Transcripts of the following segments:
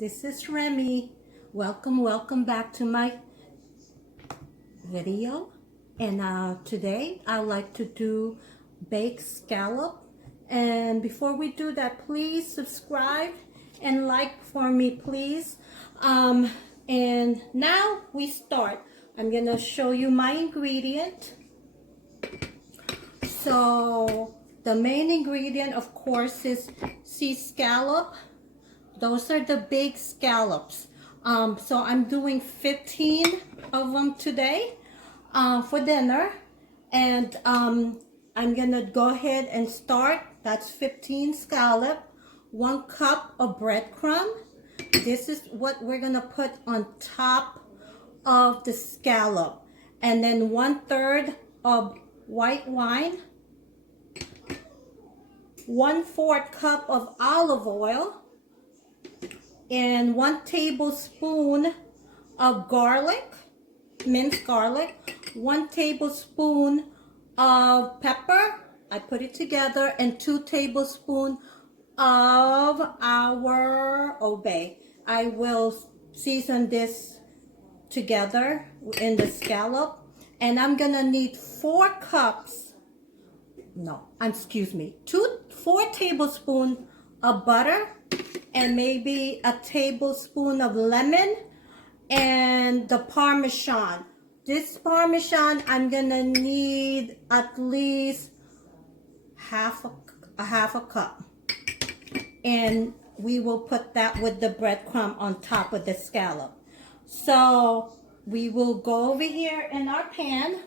this is Remy. Welcome back to my video. And today I like to do baked scallop. And before we do that, please subscribe and like for me, please. And now we start. I'm gonna show you my ingredient. So the main ingredient, of course, is sea scallop. Those are the big scallops. So I'm doing 15 of them today for dinner. And I'm gonna go ahead and start. That's 15 scallop, 1 cup of breadcrumb. This is what we're gonna put on top of the scallop. And then 1/3 of white wine, 1/4 cup of olive oil, and 1 tablespoon of garlic, minced garlic, 1 tablespoon of pepper, I put it together, and 2 tablespoons of our Old Bay. I will season this together in the scallop, and I'm gonna need 4 tablespoons of butter, and maybe a tablespoon of lemon, and the Parmesan. This Parmesan, I'm gonna need at least half a cup. And we will put that with the breadcrumb on top of the scallop. So we will go over here in our pan.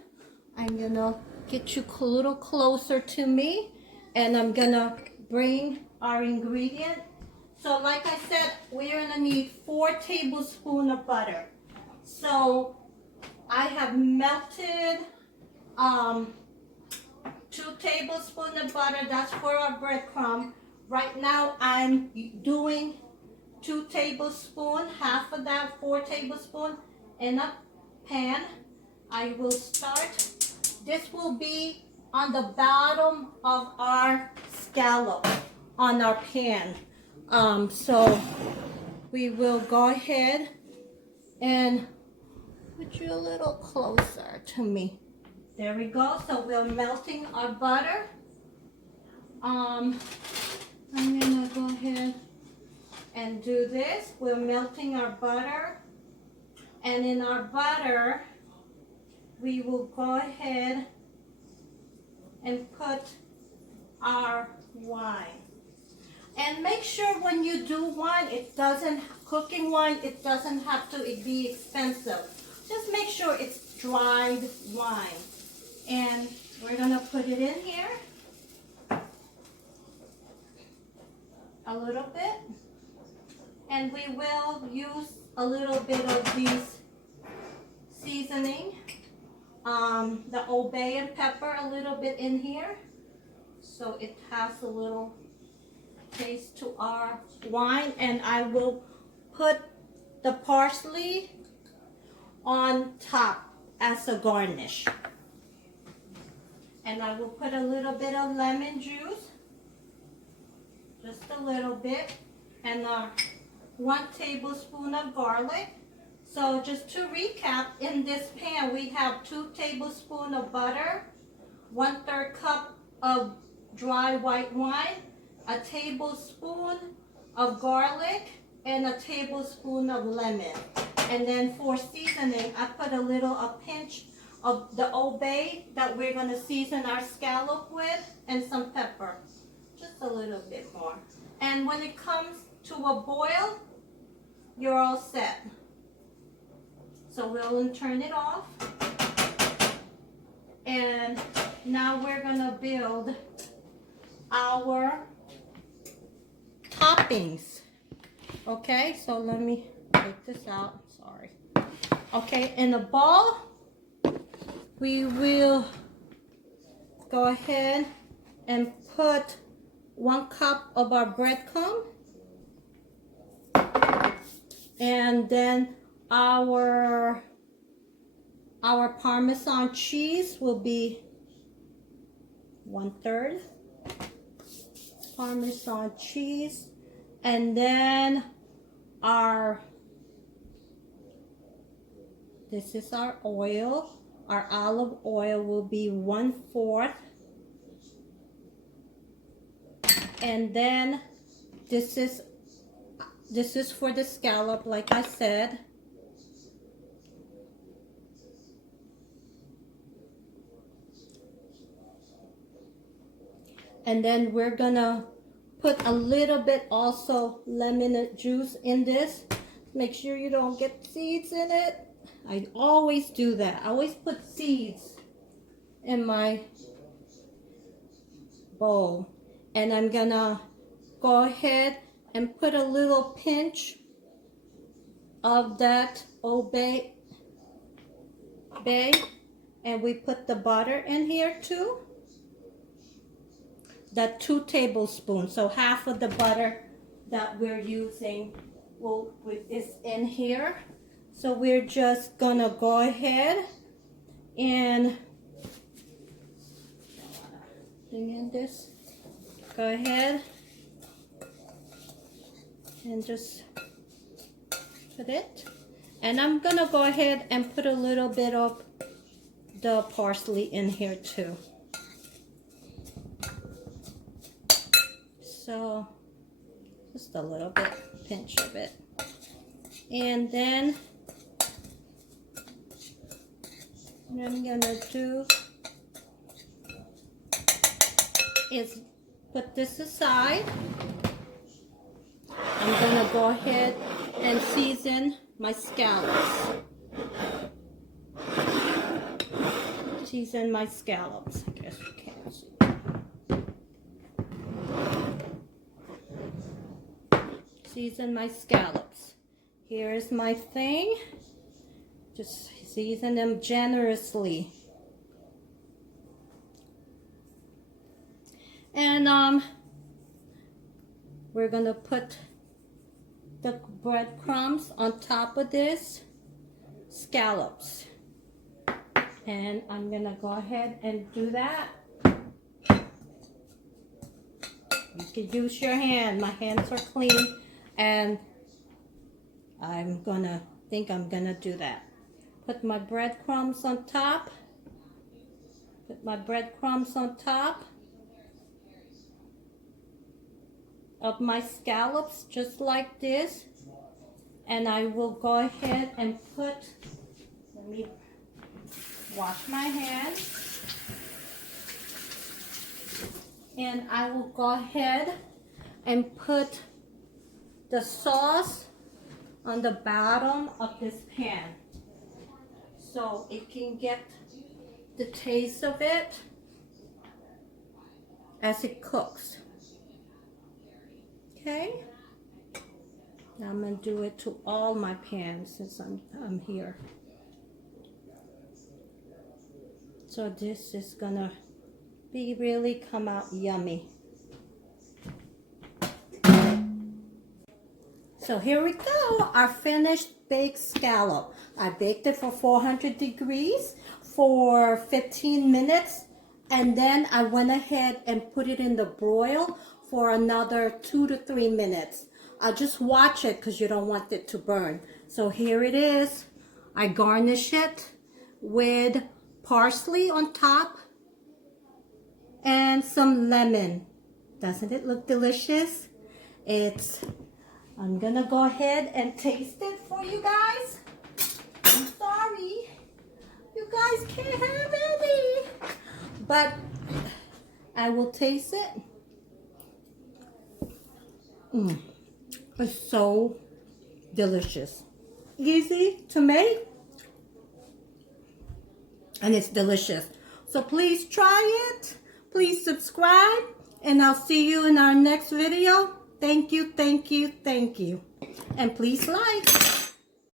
I'm gonna get you a little closer to me, and I'm gonna bring our ingredient. So like I said, we're gonna need 4 tablespoons of butter. So I have melted 2 tablespoons of butter. That's for our breadcrumb. Right now I'm doing 2 tablespoons, half of that, 4 tablespoons in a pan. I will start. This will be on the bottom of our scallop on our pan. So we will go ahead and put you a little closer to me. There we go. So we're melting our butter. I'm gonna go ahead and do this. We're melting our butter, and in our butter we will go ahead and put our wine. And make sure when you do wine, cooking wine, it doesn't have to be expensive. Just make sure it's dried wine. And we're gonna put it in here. A little bit. And we will use a little bit of these seasoning. The Old Bay and pepper, a little bit in here. So it has a little taste to our wine, and I will put the parsley on top as a garnish. And I will put a little bit of lemon juice, just a little bit, and 1 tablespoon of garlic. So just to recap, in this pan we have 2 tablespoons of butter, 1/3 cup of dry white wine, a tablespoon of garlic, and a tablespoon of lemon. And then for seasoning, I put a pinch of the Old Bay that we're gonna season our scallop with, and some pepper, just a little bit more. And when it comes to a boil, you're all set. So we'll turn it off. And now we're gonna build our toppings. Okay, so let me take this out. Sorry. Okay, in a bowl, we will go ahead and put 1 cup of our breadcrumb, and then our Parmesan cheese will be 1/3 Parmesan cheese, and then this is our oil. Our olive oil will be 1/4. And then this is for the scallop, like I said. And then we're gonna put a little bit also lemon juice in this. Make sure you don't get seeds in it. I always do that. I always put seeds in my bowl. And I'm gonna go ahead and put a little pinch of that Old Bay. And we put the butter in here too. That 2 tablespoons. So half of the butter that we're using is in here. So we're just gonna go ahead and bring in this. Go ahead and just put it. And I'm gonna go ahead and put a little bit of the parsley in here too. So just a little bit, pinch of it. And then what I'm gonna do is put this aside. I'm gonna go ahead and season my scallops. Season my scallops. I guess you can't see. Season my scallops. Here is my thing. Just season them generously. And we're gonna put the breadcrumbs on top of this scallops. And I'm gonna go ahead and do that. You can use your hand. My hands are clean, and I'm gonna do that. Put my breadcrumbs on top. Put my breadcrumbs on top of my scallops, just like this. And I will go ahead and put, let me wash my hands. And I will go ahead and put the sauce on the bottom of this pan, so it can get the taste of it as it cooks. Okay, now I'm gonna do it to all my pans since I'm here. So this is gonna really come out yummy. So here we go, our finished baked scallop. I baked it for 400 degrees for 15 minutes, and then I went ahead and put it in the broil for another 2 to 3 minutes. I'll just watch it because you don't want it to burn. So here it is. I garnish it with parsley on top and some lemon. Doesn't it look delicious? I'm gonna go ahead and taste it for you guys. I'm sorry, you guys can't have any, but I will taste it. It's so delicious. Easy to make, and it's delicious. So please try it. Please subscribe, and I'll see you in our next video. Thank you, thank you, thank you. And please like.